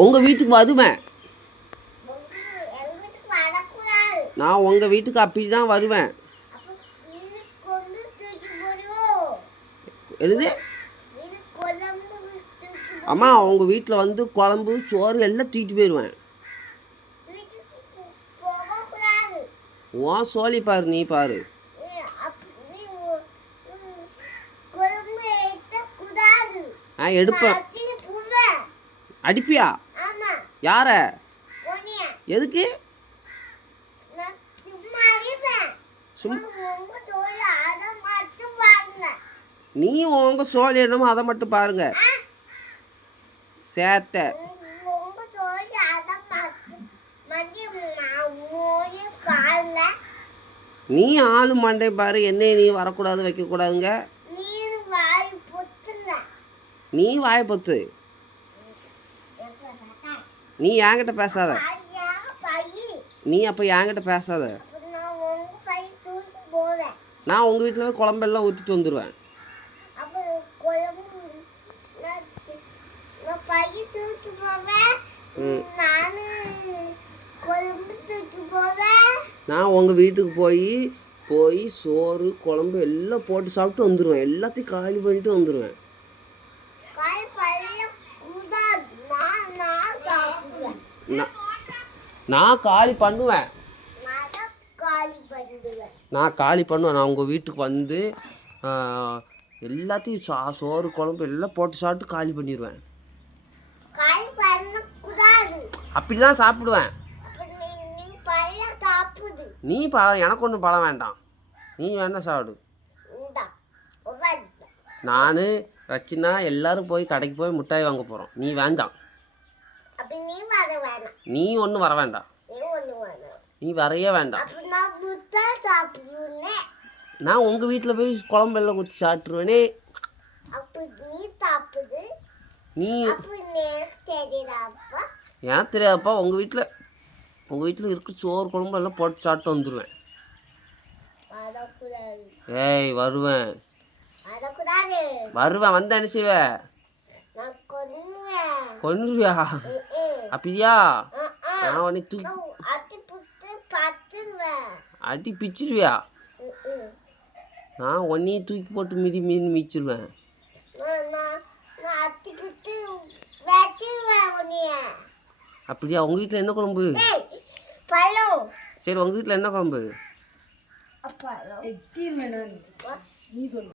உங்கள் வீட்டுக்கு வருவேன். நான் உங்கள் வீட்டுக்கு அப்படி தான் வருவேன். எழுது அம்மா உங்கள் வீட்டில் வந்து குழம்பு சோறு எல்லாம் தூக்கிட்டு போயிடுவேன். ஓ சோழி பாரு, நீ பாரு. நான் எடுப்பேன். அடிப்பியா? யார? எதுக்கு? நீ உங்க சோழி என்னமோ அதை மட்டும் பாருங்க. சேட்டை. நீ ஆளு மண்டை பாரு. என்ன நீ வரக்கூடாது வைக்கக்கூடாதுங்க. நீ வாய் பொத்து. நீ என்கிட்ட பேசாத. நீ அப்போ என்கிட்ட பேசாத. நான் உங்கள் வீட்டில் போய் குழம்பெல்லாம் ஊற்றிட்டு வந்துடுவேன். நான் உங்கள் வீட்டுக்கு போய் சோறு குழம்பு எல்லாம் போட்டு சாப்பிட்டு வந்துடுவேன். எல்லாத்தையும் காலி பண்ணிட்டு வந்துடுவேன். நான் காலி பண்ணுவேன். நான் உங்கள் வீட்டுக்கு வந்து எல்லாத்தையும் சோறு குழம்பு எல்லாம் போட்டு சாப்பிட்டு காலி பண்ணிடுவேன். அப்படிதான் சாப்பிடுவேன். நீ பழம் எனக்கு ஒன்றும் பழம் வேண்டாம். நீ வேணா சாப்பிடு. நான் ரச்சினா எல்லாரும் போய் கடைக்கு போய் மிட்டாய் வாங்க போகிறோம். நீ வேண்டாம். நீ ஒன்றும் வர வேண்டாம். நீ வரையே வேண்டாம். நான் உங்கள் வீட்டில் போய் குழம்பெல்லாம் ஊற்றி சாப்பிட்ருவேனே. நீ எனக்கு தெரியாதப்பா. உங்கள் வீட்டில் இருக்க சோறு குழம்பு எல்லாம் போட்டு சாப்பிட்டு வந்துடுவேன். ஏய் வருவேன். வந்து என்ன செய்வ? கொன்றுவியா? அப்படியா? நான் உன்னை அடி பிச்சிருவியா? நான் உன்னையும் தூக்கி போட்டு மீன் மிச்சிருவேன். அப்படியா? உங்கள் வீட்டில் என்ன குழம்பு? சரி உங்கள் வீட்டில் என்ன குழம்பு?